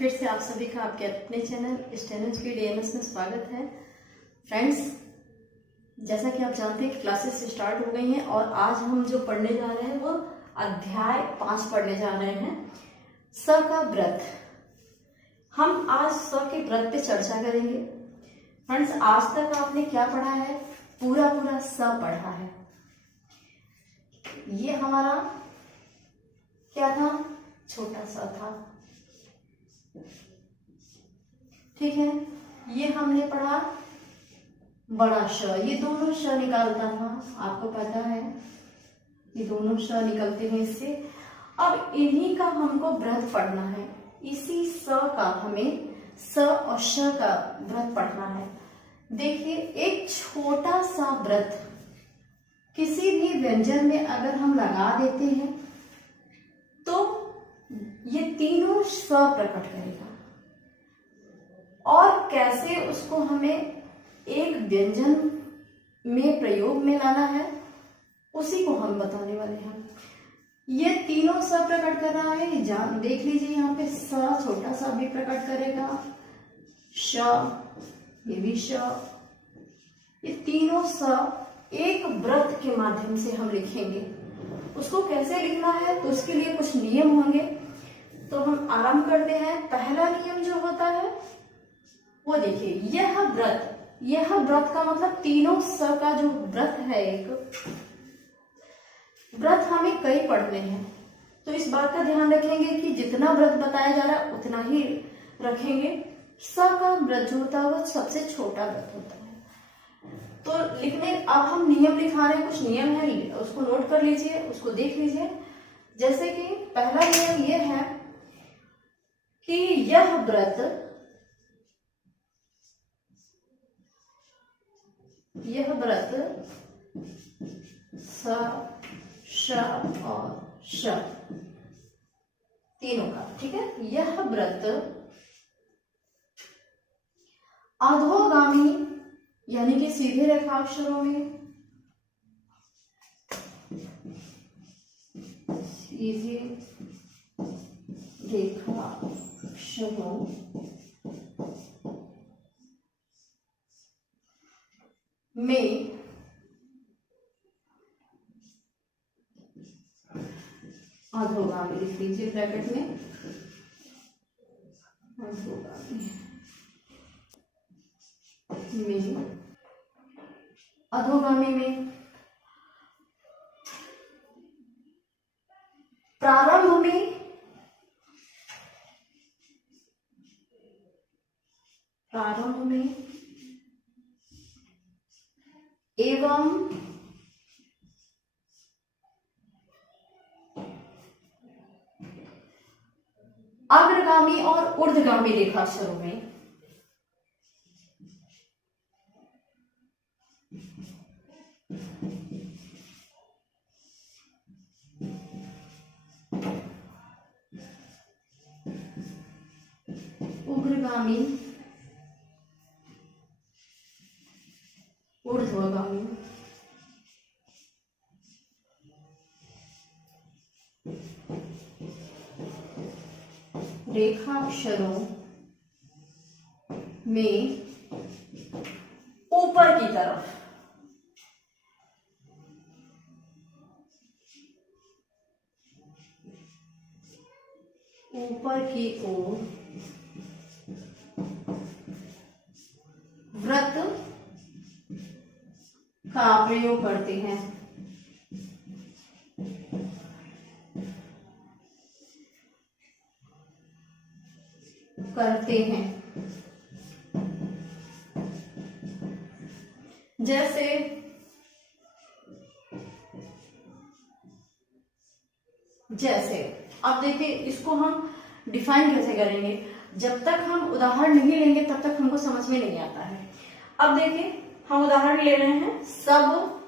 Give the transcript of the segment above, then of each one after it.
फिर से आप सभी का आपके अपने चैनल स्टेनो स्पीड एएमएस में स्वागत है। फ्रेंड्स, जैसा कि आप जानते हैं क्लासेस स्टार्ट हो गई हैं और आज हम जो पढ़ने जा रहे हैं वो अध्याय 5 पढ़ने जा रहे हैं, स का व्रत। हम आज स के व्रत पे चर्चा करेंगे। फ्रेंड्स, आज तक आपने क्या पढ़ा है? पूरा स पढ़ा है। ये हमारा क्या था? छोटा सा था, ठीक है। ये हमने पढ़ा बड़ा श, ये दोनों श निकालता था, आपको पता है, ये दोनों श निकलते हैं इससे। अब इन्हीं का हमको व्रत पढ़ना है, इसी स का हमें स और श का व्रत पढ़ना है। देखिए, एक छोटा सा व्रत किसी भी व्यंजन में अगर हम लगा देते हैं तो ये तीनों स्व प्रकट करेगा। और कैसे उसको हमें एक व्यंजन में प्रयोग में लाना है उसी को हम बताने वाले हैं। ये तीनों स प्रकट कर रहा है, जान देख लीजिए, यहाँ पे स छोटा सा भी प्रकट करेगा, श, ये भी श, ये तीनों स एक व्रत के माध्यम से हम लिखेंगे। उसको कैसे लिखना है तो उसके लिए कुछ नियम होंगे, तो हम आरंभ करते हैं। पहला नियम जो होता है वो देखिए, यह व्रत का मतलब तीनों स का जो व्रत है, एक व्रत हमें कई पढ़ने हैं, तो इस बात का ध्यान रखेंगे कि जितना व्रत बताया जा रहा है उतना ही रखेंगे। स का व्रत जो होता है वो सबसे छोटा व्रत होता है। तो लिखने, अब हम नियम लिखा रहे हैं, कुछ नियम है, उसको नोट कर लीजिए, उसको देख लीजिए। जैसे कि पहला नियम यह है कि यह व्रत स, श और श तीनों का, ठीक है। यह व्रत अधोगामी यानी कि सीधे रेखाक्षरों में, सीधे रेखाक्षरों में अधोगामी लिख लीजिए ब्रैकेट में, अधोगामी में प्रारंभ में एवं अग्रगामी और ऊर्ध्वगामी रेखाक्षरों में, उग्रगामी, ऊर्ध्वगामी, रेखाक्षरों में ऊपर की तरफ, ऊपर की ओर व्रत का प्रयोग करते हैं। जैसे अब देखिए, इसको हम डिफाइन कैसे करेंगे? जब तक हम उदाहरण नहीं लेंगे तब तक हमको समझ में नहीं आता है। अब देखिए, हम उदाहरण ले रहे हैं, सब,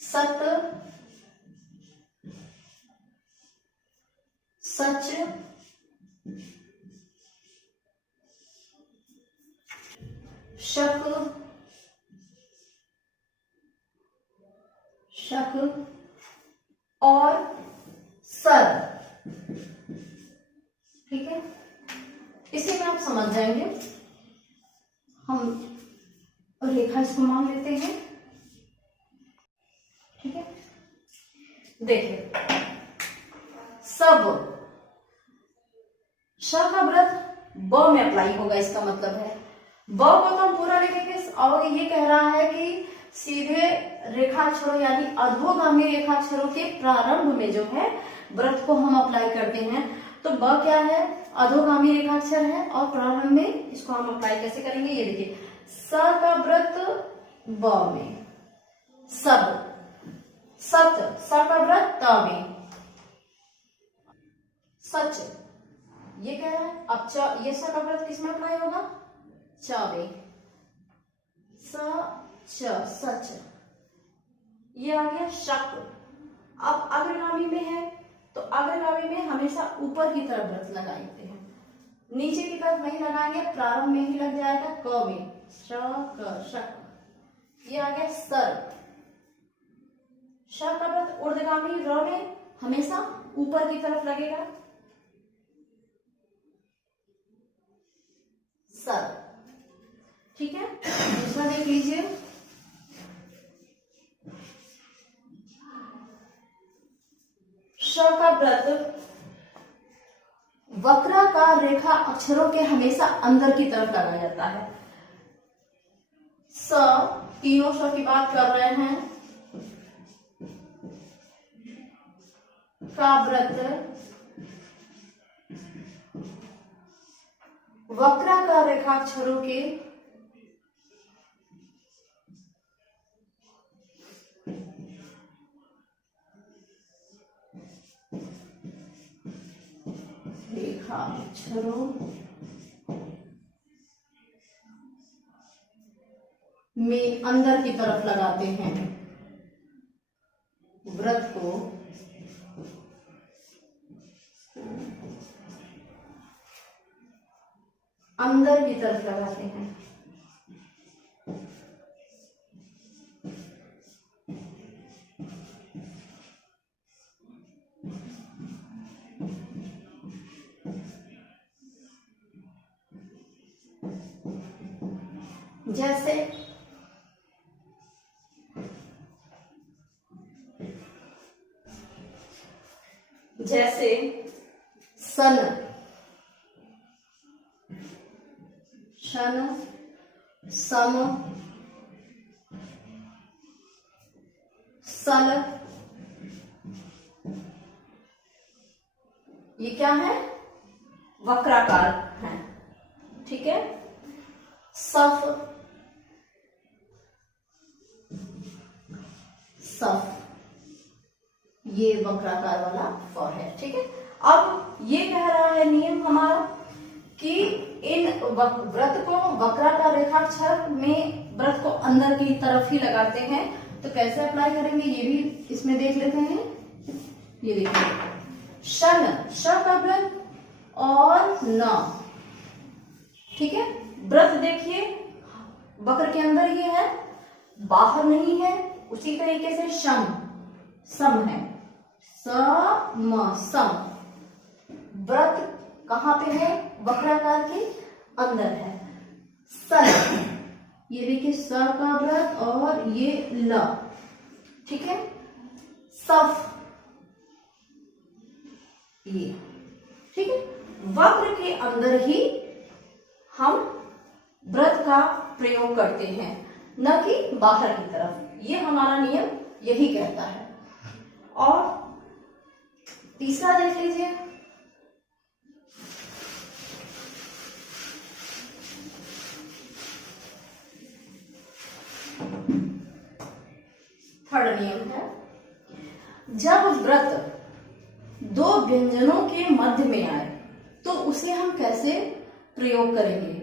सत, सच, शक, शक और सद। इसी में आप समझ जाएंगे। हम रेखा इसको मान लेते हैं, ठीक है। देखिए, सब श का व्रत ब में अप्लाई होगा, इसका मतलब है ब को तो हम पूरा लिखेंगे और ये कह रहा है कि सीधे रेखाक्षरों यानी अधोगामी रेखाक्षरों के प्रारंभ में जो है व्रत को हम अप्लाई करते हैं। तो ब क्या है, अधोगामी रेखाक्षर है और प्रारंभ में इसको हम अप्लाई कैसे करेंगे, ये देखिए, स का व्रत ब में, सब सत, स का व्रत त में, सच, ये कह रहा है। अब च, ये स का व्रत किस में अप्लाई होगा, च में, स च, सच। ये आ गया शक। अब अग्रगामी में है तो अग्रगामी में हमेशा ऊपर की तरफ व्रत लगाते हैं, नीचे की तरफ नहीं लगाएंगे, प्रारंभ में ही लग जाएगा क में, श क, शक। ये आ गया सर। श का व्रत ऊर्ध्वगामी र में हमेशा ऊपर की तरफ लगेगा, सर, ठीक है। दूसरा देख लीजिए, श का व्रत वक्राकार रेखा अक्षरों के हमेशा अंदर की तरफ लगाया जाता है। स, तीनों श की बात कर रहे हैं। का व्रत वक्राकार रेखाक्षरों के रेखाक्षरों में अंदर की तरफ लगाते हैं व्रत को, अंदर की तरफ लगाते हैं। जैसे जैसे सन, शन, सम, सल, ये क्या है, वक्राकार है, ठीक है। सफ, सफ, ये वक्राकार वाला फ है, ठीक है। अब ये कह रहा है नियम हमारा कि इन व्रत को वक्राकार रेखाक्षर में व्रत को अंदर की तरफ ही लगाते हैं, तो कैसे अप्लाई करेंगे ये भी इसमें देख लेते हैं। ये देखिए, शन, श का व्रत और न, ठीक है। व्रत देखिए वक्र के अंदर ही है, बाहर नहीं है। उसी तरीके से शम, सम है, सम, सम, व्रत कहाँ पे है, वक्राकार के अंदर है। सल, ये देखिए स का व्रत और ये ल, ठीक है। सफ, ये, ठीक है। वक्र के अंदर ही हम व्रत का प्रयोग करते हैं, न कि बाहर की तरफ। ये हमारा नियम यही कहता है। और तीसरा देख लीजिए, थर्ड नियम है, जब व्रत दो व्यंजनों के मध्य में आए तो उसे हम कैसे प्रयोग करेंगे,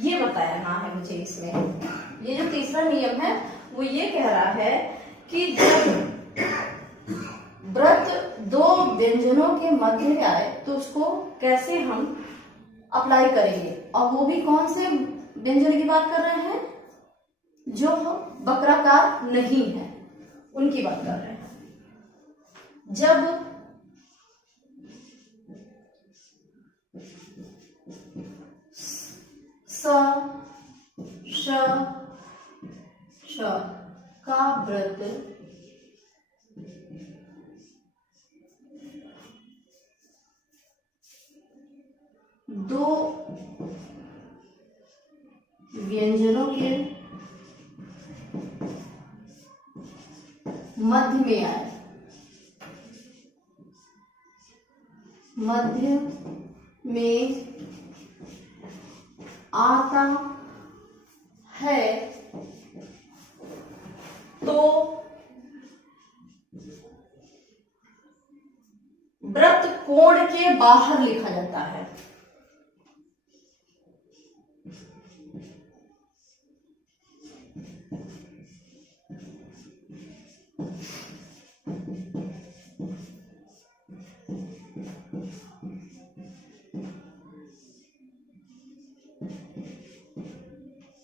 ये बताया रहा है मुझे इसमें। ये जो तीसरा नियम है वो ये कह रहा है कि जब व्रत दो व्यंजनों के मध्य में आए तो उसको कैसे हम अप्लाई करेंगे, और वो भी कौन से व्यंजन की बात कर रहे हैं, जो वक्राकार नहीं है उनकी बात कर रहे हैं। जब श श का व्रत दो व्यंजनों के मध्य में आए, मध्य में आता है तो व्रत कोण के बाहर लिखा जाता है।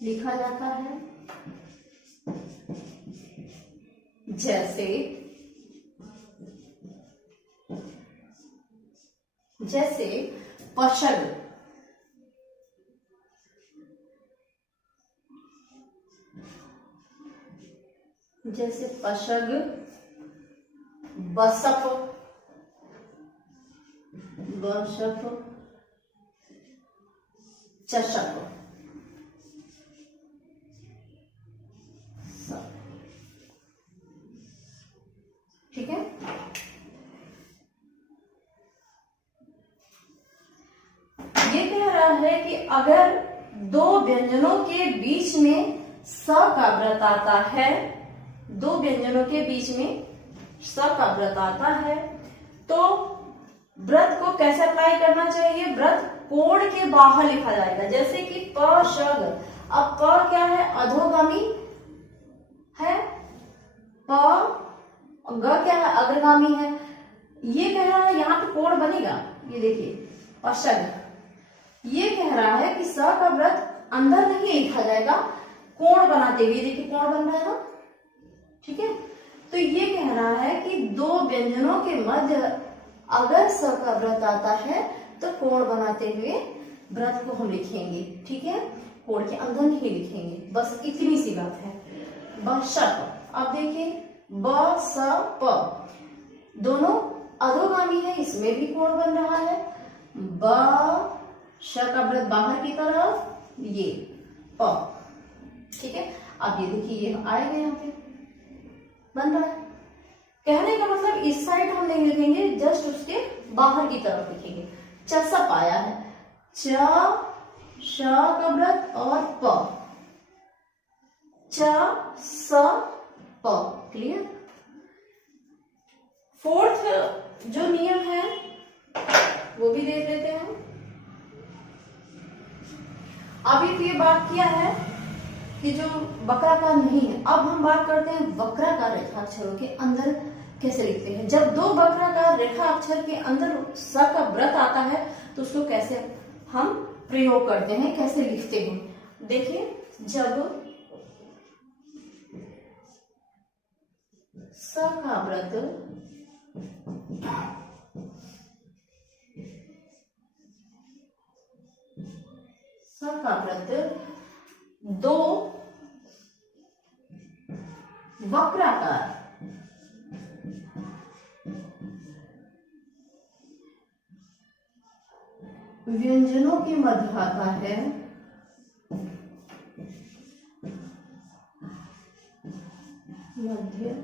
लिखा जाता है जैसे जैसे पशग, जैसे पशग, बसप, बशप, चषक, ठीक है। ये कह रहा है कि अगर दो व्यंजनों के बीच में स का व्रत आता है, दो व्यंजनों के बीच में स का व्रत आता है, तो व्रत को कैसे अप्लाई करना चाहिए? व्रत कोण के बाहर लिखा जाएगा। जैसे कि प शग, अब प क्या है? अधोगामी है, प ग क्या है? अग्रगामी है। ये कह रहा है यहाँ पे कोण बनेगा, ये देखिए पशग। ये कह रहा है कि स का व्रत अंदर नहीं लिखा जाएगा, कोण बनाते हुए, देखिए कोण बन रहा है ना, ठीक है। तो ये कह रहा है कि दो व्यंजनों के मध्य अगर स का व्रत आता है तो कोण बनाते हुए व्रत को हम लिखेंगे, ठीक है। कोण के अंदर नहीं लिखेंगे, बस इतनी सी बात है। बशप, अब देखिए ब स प दोनों अधोगामी है, इसमें भी कोण बन रहा है। ब श का व्रत बाहर की तरफ, ये प, ठीक है। अब ये देखिए ये आएगा, यहाँ पे बन रहा है। कहने का मतलब इस साइड हम नहीं लिखेंगे, जस्ट उसके बाहर की तरफ लिखेंगे। चसप आया है, च श का व्रत और प, च स प, क्लियर। फोर्थ जो नियम है वो भी देख लेते हैं। अभी तो ये बात किया है कि जो वक्राकार नहीं है, अब हम बात करते हैं वक्राकार रेखाक्षरों के अंदर कैसे लिखते हैं। जब दो वक्राकार रेखा अक्षर के अंदर स का व्रत आता है तो उसको कैसे हम प्रयोग करते हैं, कैसे लिखते हैं। देखिए जब स का व्रत दो वक्राकार व्यंजनों के मध्य आता है, मध्य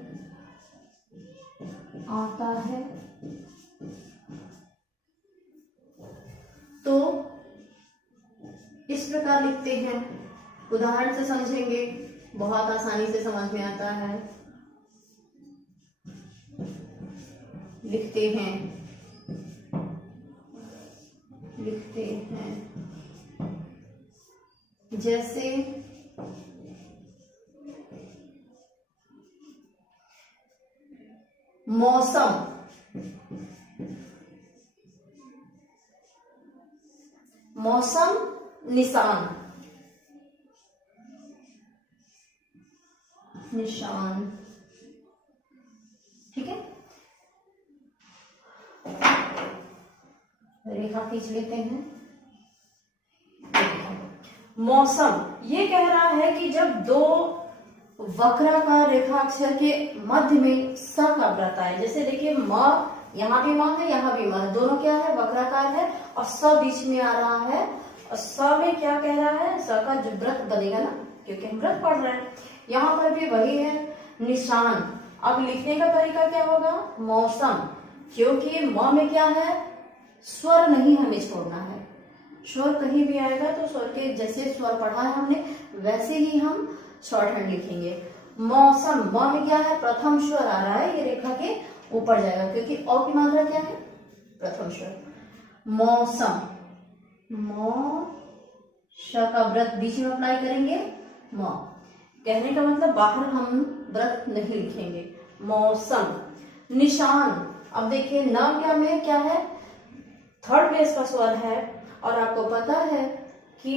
आता है, तो इस प्रकार लिखते हैं। उदाहरण से समझेंगे, बहुत आसानी से समझ में आता है। लिखते हैं जैसे मौसम, मौसम निशान, निशान, ठीक है। रेखा खींच लेते हैं। मौसम ये कह रहा है कि जब दो वक्राकार रेखाक्षर के मध्य में स का व्रत आए, जैसे देखिए म, यहाँ भी म है, यहाँ भी म है, दोनों क्या है, वक्राकार है, और स बीच में आ रहा है, और स में क्या कह रहा है, स का जो व्रत बनेगा ना, क्योंकि हम व्रत पढ़ रहे हैं। यहाँ पर भी वही है, निशान। अब लिखने का तरीका क्या होगा, मौसम, क्योंकि म में क्या है, स्वर नहीं हमें छोड़ना है। स्वर कहीं भी आएगा तो स्वर के जैसे स्वर पढ़ा है हमने वैसे ही हम शॉर्ट हैंड लिखेंगे। मौसम, म में क्या है, प्रथम स्वर आ रहा है, ये रेखा के ऊपर जाएगा, क्योंकि अ की मात्रा क्या है, प्रथम स्वर। मौसम, मौ, श का व्रत बीच में अप्लाई करेंगे, म, कहने का मतलब बाहर हम व्रत नहीं लिखेंगे। मौसम, निशान। अब देखिए न क्या में क्या है, थर्ड प्लेस का स्वर है, और आपको पता है कि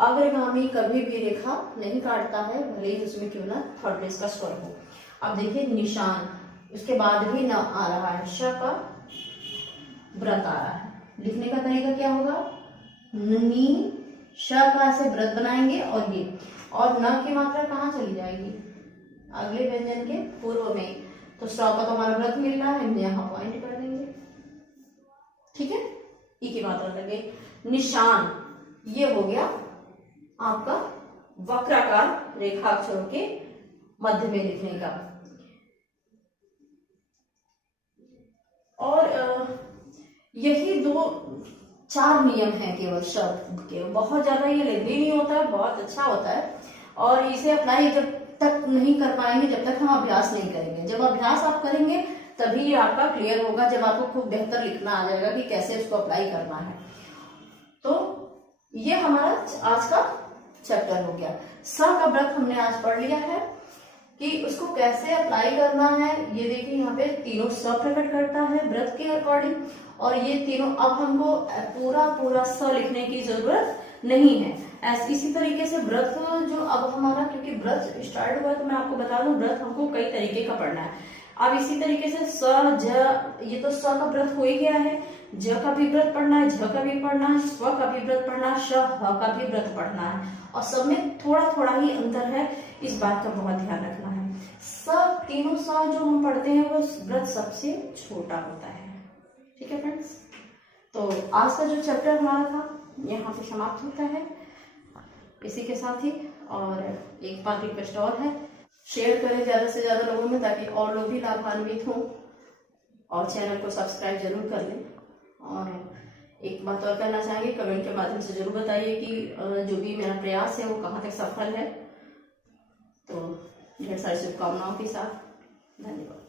अग्रगामी कभी भी रेखा नहीं काटता है, भले ही उसमें क्यों ना थर्ड प्लेस का स्वर हो। अब देखिए निशान, उसके बाद भी न आ रहा है, श का व्रत आ रहा है। लिखने का तरीका क्या होगा, नी, श का से व्रत बनाएंगे, और ये, और न की मात्रा कहाँ चली जाएगी, अगले व्यंजन के पूर्व में, तो स का तो हमारा व्रत मिल रहा है, हम यहाँ पॉइंट कर देंगे, ठीक है, ई की मात्रा लगे। निशान, ये हो गया आपका वक्राकार रेखाक्षरों के मध्य में लिखने का। और यही 2-4 नियम हैं केवल शब्द के, बहुत ज्यादा ये लेंदी नहीं होता है, बहुत अच्छा होता है, और इसे अप्लाई जब तक नहीं कर पाएंगे जब तक हम अभ्यास नहीं करेंगे। जब अभ्यास आप करेंगे तभी ये आपका क्लियर होगा, जब आपको खूब बेहतर लिखना आ जाएगा कि कैसे उसको अप्लाई करना है। तो ये हमारा आज का चैप्टर हो गया। स का व्रत हमने आज पढ़ लिया है कि उसको कैसे अप्लाई करना है। ये देखिए यहाँ पे तीनों स प्रकट करता है व्रत के अकॉर्डिंग, और ये तीनों, अब हमको पूरा स लिखने की जरूरत नहीं है। इसी तरीके से व्रत जो अब हमारा, क्योंकि व्रत स्टार्ट हुआ है तो मैं आपको बता दूं, व्रत हमको कई तरीके का पढ़ना है। अब इसी तरीके से स, ज, ये तो स का व्रत हो ही गया है, ज का भी व्रत पढ़ना है, झ का भी पढ़ना है, स्व का भी व्रत पढ़ना है, श, ह का भी व्रत पढ़ना है, और सब में थोड़ा थोड़ा ही अंतर है, इस बात का बहुत ध्यान रखना है। सब तीनों स जो हम पढ़ते हैं वो व्रत सबसे छोटा होता है, ठीक है फ्रेंड्स। तो आज का जो चैप्टर हमारा था यहाँ पे समाप्त होता है इसी के साथ ही। और एक बात रिक्वेस्ट और है, शेयर करें ज्यादा से ज्यादा लोगों में, ताकि और लोग भी लाभान्वित हों, और चैनल को सब्सक्राइब जरूर कर लें। और एक बात और करना चाहेंगे, कमेंट के माध्यम से जरूर बताइए कि जो भी मेरा प्रयास है वो कहाँ तक सफल है। तो ढेर सारी शुभकामनाओं के साथ, धन्यवाद।